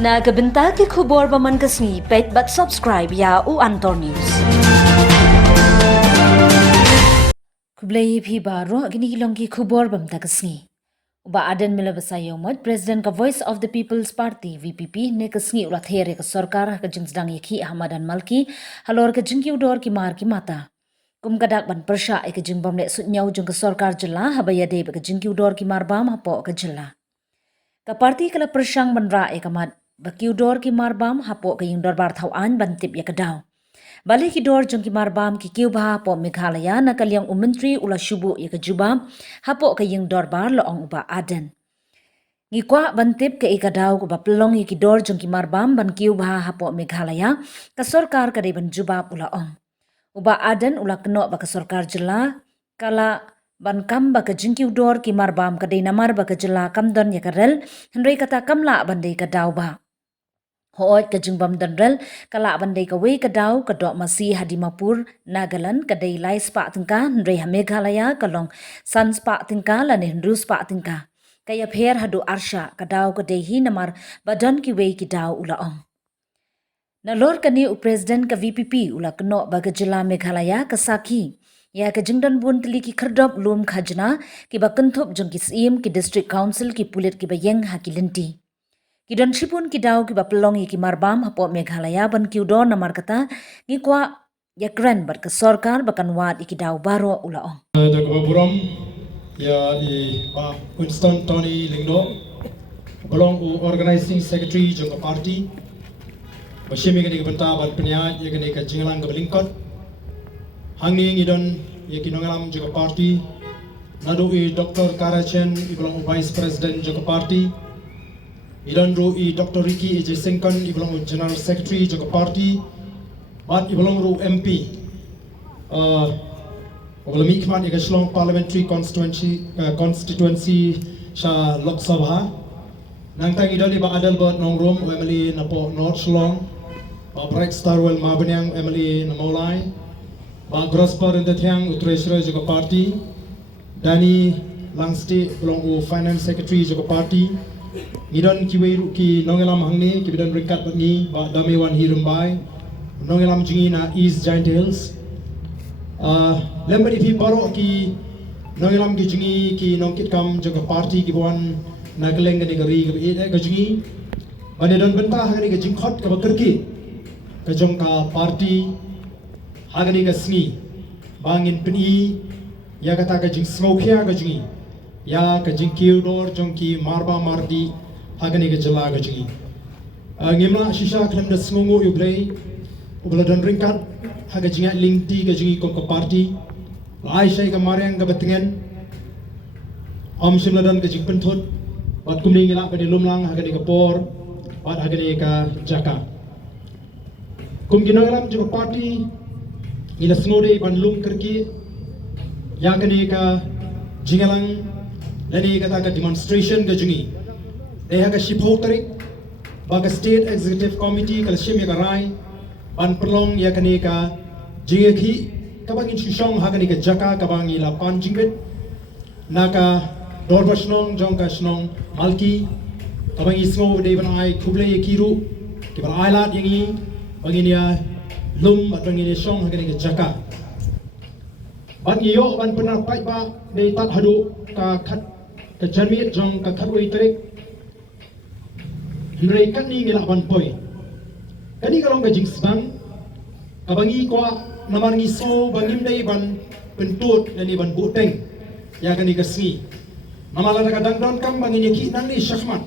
Na kabenta ki khubor ba man kasni pet but subscribe ya u Antor News. Kublai phi ba ro gini long ki khubor bam ta kasni. Uba aden mila basayo mat President ka Voice of the People's Party VPP ne kasni ula there ka sarkar ka jinsdang yakhi Ahmadan Malki halor ka jinki udor ki mar ki mata. Kum kadak ban persha e ka jingbam le sutnyau jung ka sarkar jilla habaya de ka jinki udor ki mar bam hapo ka jilla. Ka parti kala persang banra e kamat bakiudor ki marbam hapo ka yung dorbar thawan bantip ya kadaw. Balik ki dor jong ki marbam ki kiubha po Meghalaya na kalyang ummentri ula shubu ya kajuba hapo ka yung dorbar loong uba aden. Ngikwa bantip ka ikadaw ko baplong ki dor jong ki marbam ban kiubha hapo Meghalaya ka sarkar ka ban juba ulaong. Uba aden ula keno ba ka sarkar jela kala ban kam ba ka jinki udor ki marbam ka day namar ba ka jela kamdon ya karel henry kata kamla banday ka daw ba. Hoot ka jingbam danrel kala banday ka way ka daw ka do masi Hadimapur Nagaland ka day lay spa tingka henry ha Meghalaya kalong san spa tingka lan henry spa tingka. Kaya pher hadu arsha ka daw ka day hi namar badan ki way ki daw ulaong. Nalor ka ni u president ka VPP ula keno ba ka jela Meghalaya ka saki. Ya ka jingdan bun tili ki khardop lum khajna ki bakanthop jong ki sim ki district council ki pulit ki bayeng ha ki linti. Ki don shipun ki daw ki bapelong ki marbam hapo Meghalaya ban ki udor na markata ngi kwa yakren bar ka sarkar bakan wat ki daw baro ulaong. Buram ya i pa Winston Tony Lingdo belong u organizing secretary jong party. Bashimi gani banta ban penya ya gani ka jinglang ka belingkot. Hangni ngidon ya kinongalam juga party nadu i Dr. Karachen iblang vice president juga party idon ru i Dr. Ricky J. Sengkan iblang general secretary juga party bat iblang ru MP oblami kman iga Shillong parliamentary constituency sa Lok Sabha nangtang idon iba adal bat nongrom emily napo North Shillong Break Starwell Mabanyang emily na Maulay Grasper in the Thiang Treasurer juga party Dani Langsti belong u Finance Secretary juga party Ngidon kiwe ki nongelam hangni ki bidan ringkat batni ba damewan hirumbai nongelam jingi na East Giant Hills lembar ifi baro ki nongelam ki jingi ki nongkit kam juga party ki buan nageleng gani gari ki ede ka jingi banedon bentah hangni ka jingkhot ka bakerki ka jongka party hagani ka sngi bangin peni ya kata ka jing smokia ka jingi ya ka jing kiudor jongki marba mardi hagani ka jala ka jingi ngimla shisha khlanda sngongo yublei ubla don ringkat haga jinga lingti ka jingi ko ka party ai shai ka maryang ka batingen shimla don ka jing penthut bat kumni ngila ka di lumlang hagani ka por bat hagani ka jaka kum ginagalam juga party ila snode banlum kerki ya kani ka jingalang lani kata ka demonstration ka jungi deha ka shipho tarik baga state executive committee kal shim ya rai ban perlong ya kani ka jingeki ka bangin shishong ha kani ka jaka ka bangi la pan jingbet naka dorbashnong jong ka shnong malki ka bangi smo de ban ai khuble kiru ki ban ai lat yangi banginia lum at bangin song hagani ka jaka ban iyo ban penar pai ba de tat hadu ka khat ka janmit jong ka khat wei tarik hrei kan ni ngila ban poi kani kalong ka jingsbang ka bangi ko namar ngi so bangim dei ban pentut nani ban buteng ya kani ka sni namala ka dangdon kam bangin ki nang ni shahmat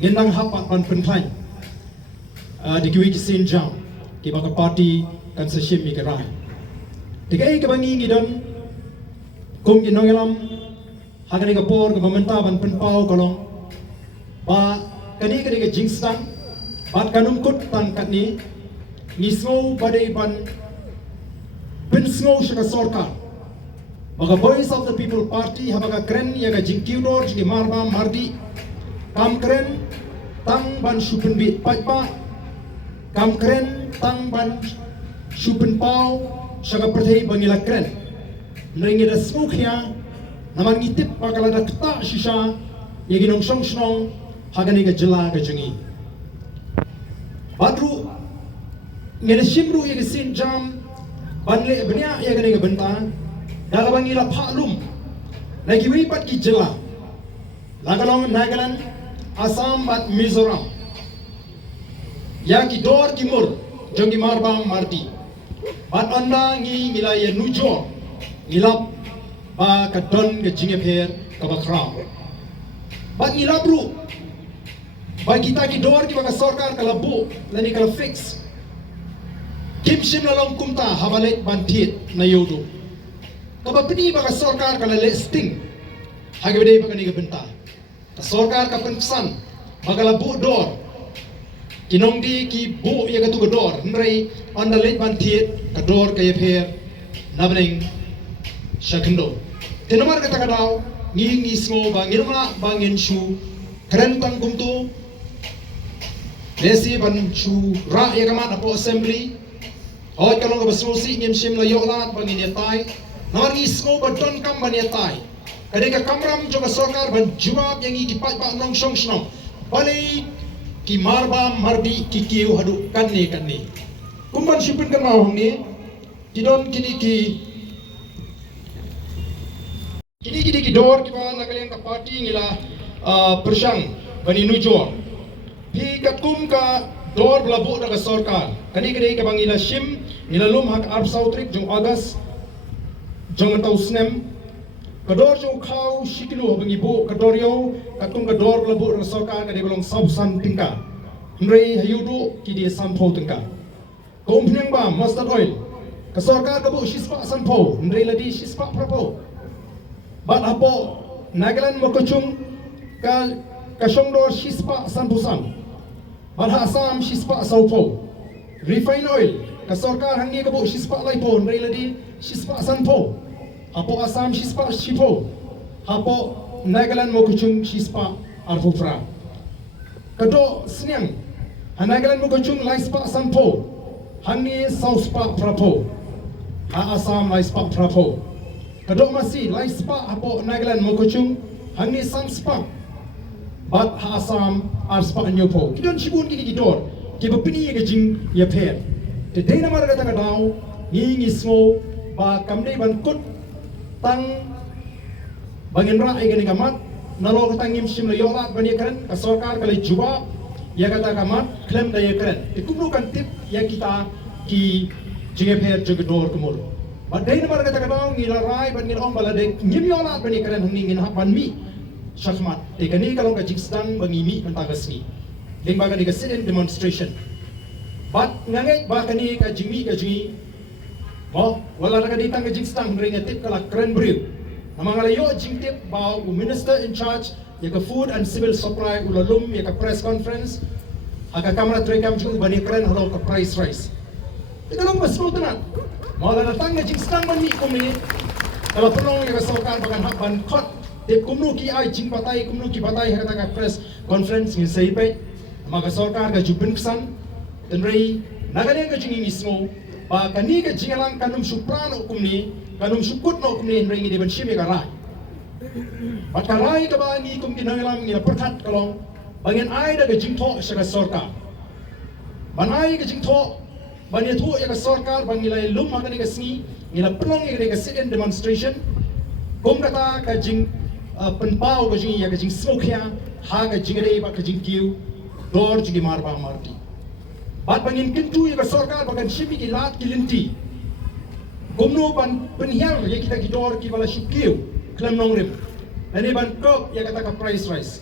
ngendang hapat ban penthai di kiwi ki sin jam ki baka party kan sa shim mi karai dikai ka bangi ngidon kum ki nongelam hagani ka por ka mamenta ban penpau kolong ba kani ka jingstan bat kanum kut tan katni ngismo badai ban pinsmo shaka sorka baka Voice of the People Party habaka kren ya ka jingkiunor jingi marba mardi kam kren tang ban shupun bit pa kam kren tang ban shupun pau shaga perthai bangila kren nringi da smokhya naman ngitip pakala da kta shisha yagi nong shong shnong hagani ga jila ga jangi Badru ngene shimru ye sin jam banle benya ye gane benta dalabangi la phalum lagi wipat ki jela lagalong Nagaland Assam at Mizoram ya ki dor ki mur jongi marbam marti bat anda ngi ngilaya nujo ngilap ba kadon ke jingepher ka bakra bat ngilabru ba kita ki dor ki ba sarkar kala bu lani kala fix kim shim la long kumta habalet bantit na yodo ka ba pini ba sarkar kala listing hagebe ba kani benta sarkar ka pensan bagala bu dor kinong di ki bu ya gatu dor nrei anda let bantit ka dor ka yeper nabning shakndo tinamar ka takadaw ngi sngo ba ngirma ba ngin shu kren tang kumtu desi ban shu ra ya kama na po assembly hoy kalong ka basusi ngim shim la yolat ba ngin yatai namar ngi sngo ba don kam ban yatai kade ka kamram jo ka sarkar ban jawab yang ngi pat ba nong shong shnom bali ki marba marbi ki kiu hadu kanne kumban shipin kan mau ni kidon kini ki dor ki ba nagalian ka party ngila persang bani nujo pi ka kum ka dor blabu daga sarkar kani ka bangila shim ngila lum hak arb sautrik jong agas jong tau snem kador jong khau shikilu bangi bo kadoryo katung kador blabu daga sarkar kade belong sausan tingka nrei hayudu ki di sampho tingka kompnyang ba mustard oil ka sarkar ka bo shispa sampho nrei ladi shispa prapo bat apo Nagaland mokochung ka shongdor shispa sanpusan bat Assam shispa saupho refined oil ka sarkar hangi ka bo shispa laipo nrei ladi shispa sanpho apo Assam shispa shipho apo Nagaland mokochung shispa arfufra kado snyang Nagaland mokochung laispa sanpho hangi sauspa prapo Assam laispa prapo kadok masih laispa apo Nagaland mokochung hangi sanspa bat Assam arspa nyopo kidon shibun kini kidor ki bapini ye jing ye pher te dena mar kata kadaw ngi smo ba kamne ban kut tang bangin ra ay gani kamat nalo katang ngim shim la yolat bani karen ka sarkar kale juba ya kata kamat klem da ye karen ikumno kan tip ya kita ki jinge pher jogdor kumur badai nomor kata kata ngila rai ban ngil om balade ngim yolat bani karen huni ngin hapan mi shakmat tekani kalau ka jingstan bangi mi pantagasni ling baga diga sit in demonstration bat ngangai ba kani ka jingi oh wala ka ditang ka jingstan ring tip kala kren brief namangala yo jingtip ba minister in charge ya ka food and civil supply ulalum ya ka press conference aga kamera trekam ju bani kren halo ka price rise ikalong masmo tanan mala datang na jingstan man mi kumi kalau perlu ya ka sarkar bagan hakban khot de kumnu ki ai jing patai kumnu ki patai ha ka press conference ngi sei pe maka sarkar ka jubin ksan tenrei nagane ka jingi mismo ba kani ka jingalang kanum suprano kumni kanum sukut no kumni nrei ngi de ban shime ka rai bat ka rai ka ba ngi kum kinangalam ngi perkhat kalong bangen ai da ka jingtho sa ka sarkar banai ka jingtho bani thu ya ka sarkar bangilai lum ha ka sngi ngila plong ngi ka sit in demonstration kum kata ka jing penpau ka jing ya ka jing smoke ya ha ka jing re ba ka jing kiu dor jing marba marti bat bangin kintu ya ka sarkar bagan shimi ki lat ki linti gumno ban penhiar ya kita ki dor ki bala shikiu klem nong rip ani ban kop ya kata ka price rise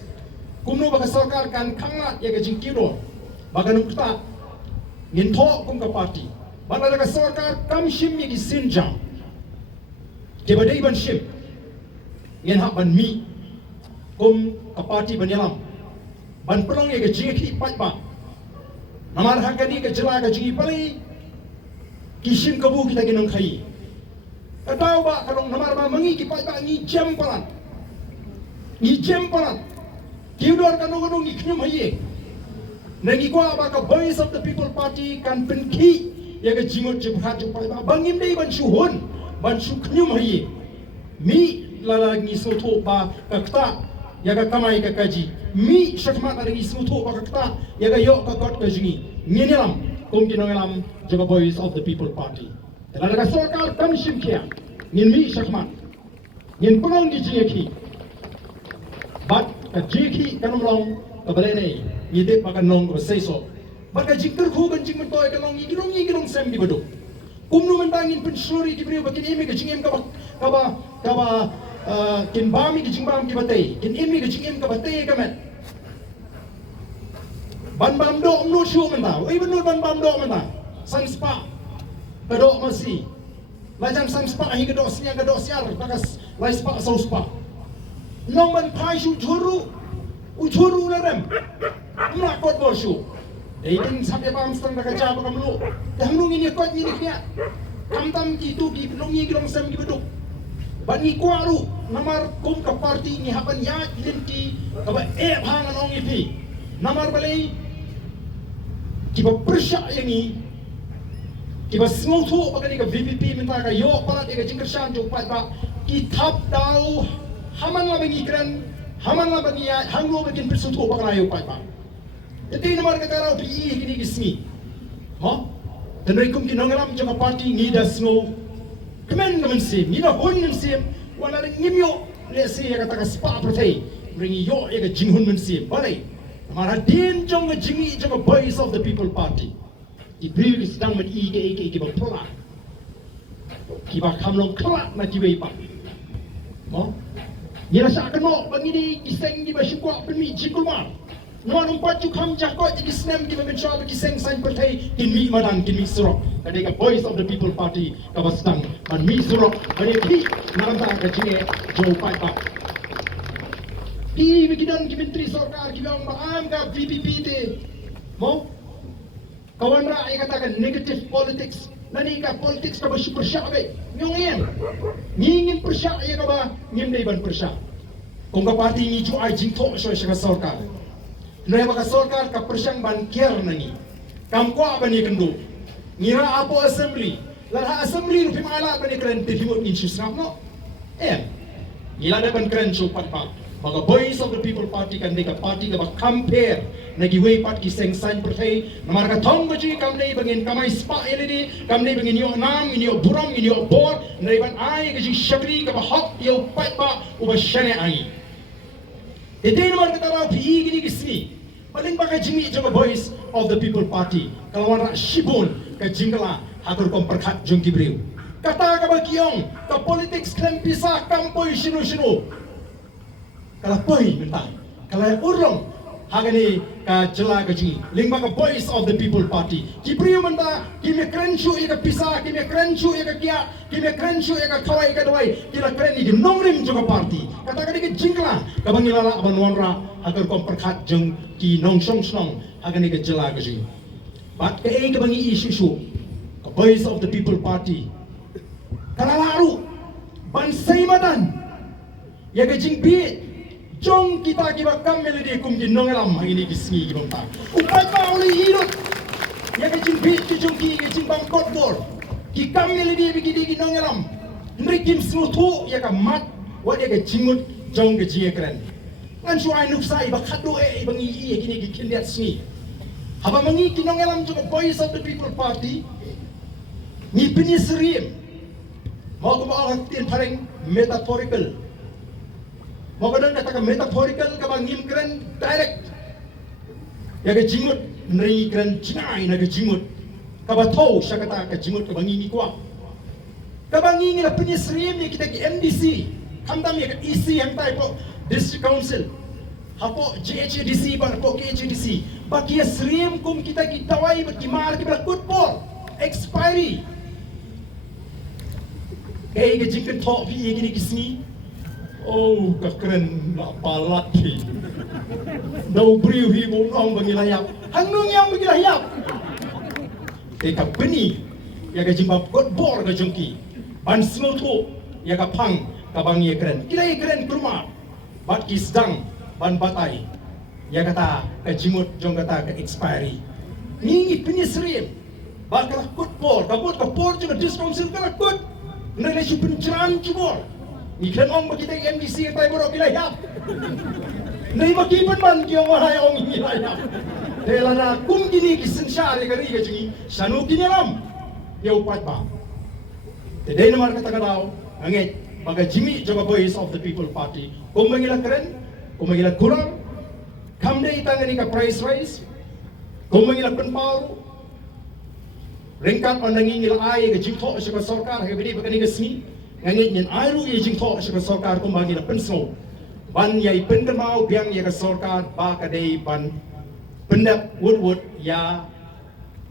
gumno ba ka sarkar kan khangat ya ka jing kiu dor bagan ukta ngin tho kum ka party bala ka sarkar kam shimi ki sinjam ke badai ban shim ngin hak ban mi kum ka party ban yalam ban pelong ya ka jing ki pat ba namar hakani ka jela ka jing pali kishim kabu kita ginong khai kataw ba kalong namar ba mangi ki pat ba ngi jam palan kiudor kanu kanu ngi knyum haye nagi kwa ba ka voice of the people party kan penki ya ka jingot jebhat ju pat ba bangim dei ban shuhun ban shu knyum haye mi lala ngi so tho ba ka kta yaga kamai ka kaji mi shakmat ada ismu tu bakakta yaga yok ka kot ka jingi ngenelam kum kinongelam jaga Voice of the People Party tela ka sokal kam shimkia ngin mi shakmat ngin pangong di jingi bat ka jiki kanomlong ka balene yide pakanong ko seiso bat ka jikter khu kan jing mentoy kanong igirong sem di badu kumnu mentangin pensyuri di beri bakin imi ka jingem ka ba kin bami ki jingbam ki batay kin imi ki jingim ka batay ka men ban bam do no shu men ta oi ban bam do men ta san spa ka do masi lajam san spa hi ka do siar takas lai spa sau spa nong ban pai shu churu na rem na kot bo shu ding sabe bam stang ka ja ba kam lu dang lu ni kot ni ni tam ki tu ki nong ni grong sem ki beduk bani kwaru namar kum ka party ni haban ya linti ka ba hang anong ipi namar balai ki ba persya yani ki ba smotu bagani ka VPP minta ka yo parat ka jingkar shan jo pat ba ki thap dau haman la bangi kran haman la bangi ya hanglo bagin persutu bagala yo pat ba iti namar ka taraw pi kini gismi ha tanay kum kinongalam jo ka party ni da smo kemen naman sim, nila hun man sim, wala rin ngimyo, lesi ya kata ka spa protay, ringi yo ya ka jinghun man sim, balay, namara din jong ka jingi jong ka Voice of the People Party, di beri ki sedang man ike ki bang pelak, ki ba kamlong kelak na jiwai pa, mo, nila sa kano, bangini kiseng di ba syukwa penmi jingkulmar, Nuanong patu kam jakot jadi senam di mencoba bagi seng sain partai kini madang kini surok. Kadang Voice of the People Party kabastang man mi surok kadang ki naranta kacine Joe Piper. Di bikidan ki menteri sarkar ki bang maam ka VPP te. Mo kawan ra ay katakan negative politics. Nani ka politics ka ba super syabe. Ngyen. Ngingin persya ya ka ba ngim dai ban persya. Kung ka party ni ju ay jingto so sa sarkar. Naya baka sarkar ka persyang bankier nangi. Kamkwa ba ni kendo? Ngira apo assembly. Lara assembly rupi mala ba ni kren tifimot inches na no? Ngila na ban kren chupat pa. Mga Voice of the People Party kan ka party ka ba compare nagiway pat kiseng sign partai namar ka thong ba ji kamnei bangin kamay spa LED kamnei bangin yo nam inyo burong inyo bor nay ban ay ka ji shakri ka ba hot yo pat ba uba shane ai. Ito naman kataraw pi gini gismi. Paling baka jingi jong Voice of the People Party. Kalawan ra shibon ka jingala hatur kom perkat jong kibriu. Kata ka ba kiyong ka politics klem pisa kampoy sino. Kalapoy minta. Kalay urong hagani ka jela ka jingi. Lingba ka Voice of the People Party. Kibriu minta kimi krenchu ika pisa kimi krenchu ika kia kimi krenchu ika kawai ika dawai kila kren iki nongrim jong party. Kata ka di jingala kabangilala aban wanra agar kom perkat jeng ki nong song agani ke jela ke ji bat ke ei ke bangi isu ke Voice of the People Party kala laru ban seimadan ya ke jing bi jong kita ki bakam melodi kum ki nongelam ini ki singi ki bangta upai pa uli hidup ya ke jing bi ki jong ki jing bang kotbor ki kam melodi bi ki nongelam nrikim smutu ya ka mat wa ya ke jingut jong ke ji keren ngan suai nuksai bakado bangi iya kini gikindiat sini haba mangi kinongelam juga Voice of the People Party ni penyisirim mau ke bawah tin paling metaphorical mau kadang katakan metaphorical ka bangim keren direct ya ke jimut nri keren cinai na ke jimut ka bato siya kata ka jimut ka bangi ni kwa ka bangi ni la penyisirim ni kita ki MDC kamdam ya ke EC yang tayo po District Council, hapo GHDC bar po GHDC, baki srim kum kita kitawai baki mar kita football expiry. Kaya ke jingkat top hi gini kisni, oh keren nak palat hi, dau briu hi bong bangilayap, hangnung yang bangilayap. Teka beni, ya ke jingkat football ke jengki, ban smoto, ya ke pang, kabang ye keren, kita ye keren kurma. Bat kisdang ban batai ya kata ke jimut jong kata ke expiry ngingi penyisrim bakal football kabut ke port juga diskonsel kala kut nilai si penceran jubor Ikan ong makita MDC tayo mo kilayap. Nay makipan man kiyong mahay ong hilayap. Dahil na kung gini kisensyari ka rin ka jingi, sanu kinilam. Yaw pat ba? Today naman kata daw, angit, mga Jimmy Jaga Voice of the People Party, kung mangilag keren, kung mangilag kurang, kamde itangan ni ka price rise, kung mangilag penparu, ringkat on nangingil ay ka jingto sa sarkar, habili ba kanina sni, ngangit nyan ayru ya jingto sa sarkar kung mangilag pensmo, ban yay pendamaw biang ya ka sarkar ba kaday ban pendap wood ya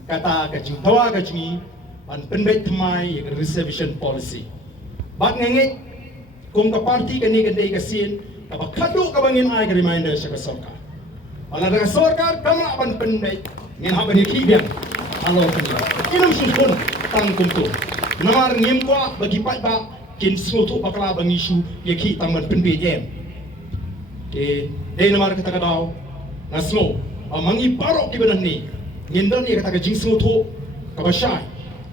kata ka jingtawa ka jingi, ban pendet tamay ya reservation policy. Bat ngangit kung ka party kani kanday kasin, kapakado ka bangin ay ka reminder sa sarkar. Wala na sarkar kama ban pendet ngin haban ikibyan. Alo kanila. Inang susun tang kumto. Namar ngim kwa bagi pat ba kin smoto bakla bang isu yaki tang man pendet em. Namar kata daw na smo amangi parok kibanan ni ngindon ni kata jing smoto kabashay.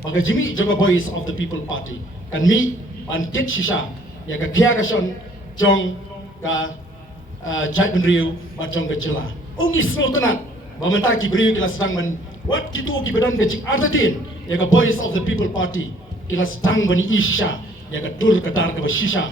Baga Jimmy Jaga Voice of the People Party kan mi an kit shisha ya ka kya ka son jong ka jai benriu ba jong ka jela ungi smoto na mamanta ki beriu kila sedang man wat kitu ki badan ka jing artatin ya ka Voice of the People Party kila sedang bani isha ya ka dur ka dar ka shisha